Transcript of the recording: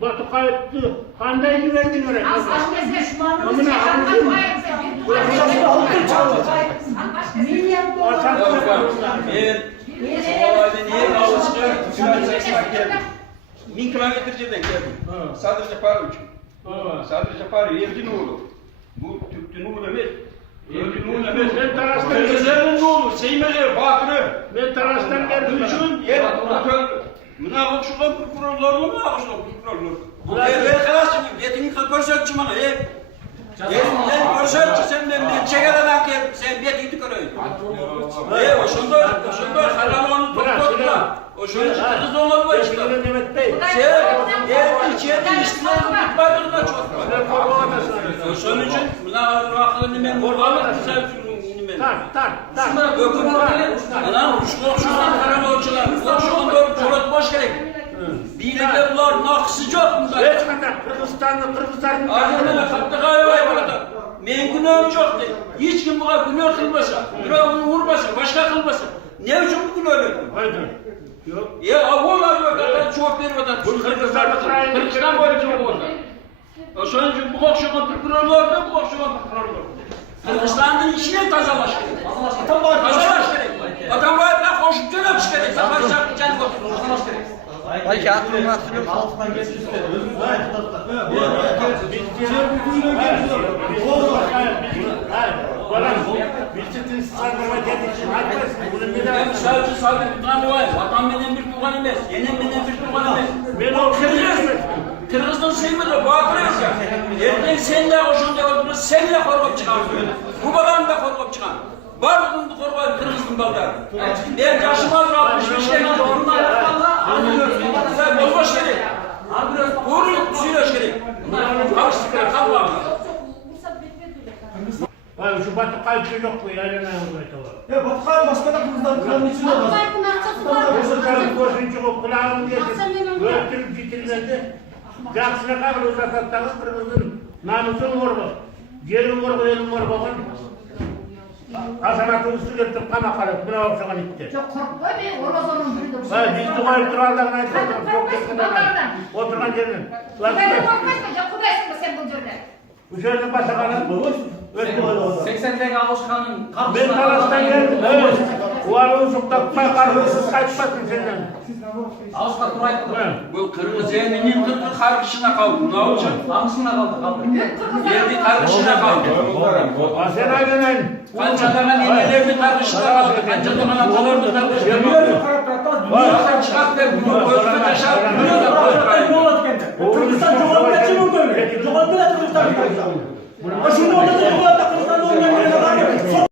Batı kayıttı. Handay güvenli göre. Düşmanımız Min kilometre'den geldim. Sadece para için. Sadece para evcin oğlu. Bu Türk'ün oğlu evet. Evcin oğlu evet. Kırgızların oğlu. Seymeler, Bakırı. Ben taraftan geldim. Üçün yer Mına şuradan prokurorlarla mı ağaçla prokurorlar? Ben kalasın. Yetini konuşatçı bana. Ben konuşatçı senden bir çekereden gel. Sen bir yetini koruyorsun. O şunda halamanı toplatla. O şunda kız oğlan var işte. Sen içeride işler tutmadığında çok var. O şunun için buna rakını ben vurgalık güzel sürünüm ben. Tak. Şuna öpün anam şuradan karabolcular. Şuradan doğru çorak boş gerek. Birlikte bunlar nakısı çok bunlar. Hiç kadar Kırgızların Ardından hatta gayvay burada. Men günahım çok değil. Hiç kim buna günah kılmasa, günahını vurmasa, başka kılmasa. Ne için bu günah öyle? Haydi. Yok. Ya avvolar yok, adam çok veriyor adam. Kırgızistan boyunca bu orada. O şunun için bu okşaman prokurorlar da bu okşaman prokurorlar. Kırgızistan'ın içine tazalaş gerek. Tazalaş gerek. Adam var da koşup dönüp gerek. Zaman şartı kendi koşup tazalaş gerek. Ay kağıtın altını altından geçti işte. Ben sadece sadece bir tane var. Vatan benim bir tuğan emez. Yenem benim bir tuğan emez. Ben o Kırgız'dan sevmedi, batırıyoruz ya. Erken senle hoşunda olduğunu senle korup çıkan. Bu babanı da korup çıkan. Varlığını da korup Kırgız'ın balları. Ben yaşım az 65 yaşında bununla sen bozbaş gerek. Doğru suyla gerek. Karıştıklar kalma. Hayır şu Batı kayıtı yok bu yerine var. Ya Batıkan başka da kızlar klanın içinde var. Kızların koşunca o kulağını yedim. Öldürüp bitirildi. Caksına kadar uzatattanız Kırgız'ın namusunu vurma. Yerin vurma, elin vurma. Hasanatı üstü getirip kana kalıp buna okşakan itti. Çok korkma be, Orozon'un biri de. Hayır biz duvarı durarlarına etmedim. Çok yakından. Oturan yerin. Ben korkmazma, çok kudaysın mı sen bu cümle? Bu sözün başakanı. 80'deki Avuşkan'ın Ben Talas'tan geldim. Evet. O ara uzaktan karnısız kaçmasın senden. Avuşkan Turay'dı. Bu Kırgız eminin kırkı kardeşine kaldı. Ne olacak? Hangisine kaldı? Yerli kardeşine kaldı. Sen aynen. Kançadan ellerimi kardeşine kaldı. Kançadan atalarını kardeşine kaldı. Zaten çıkart ver bunu. Gözüne taşar. Bunu da koymayın. Kırgızistan cevabı için mi böyle? Cevabı da Kırgızistan. Şimdi orada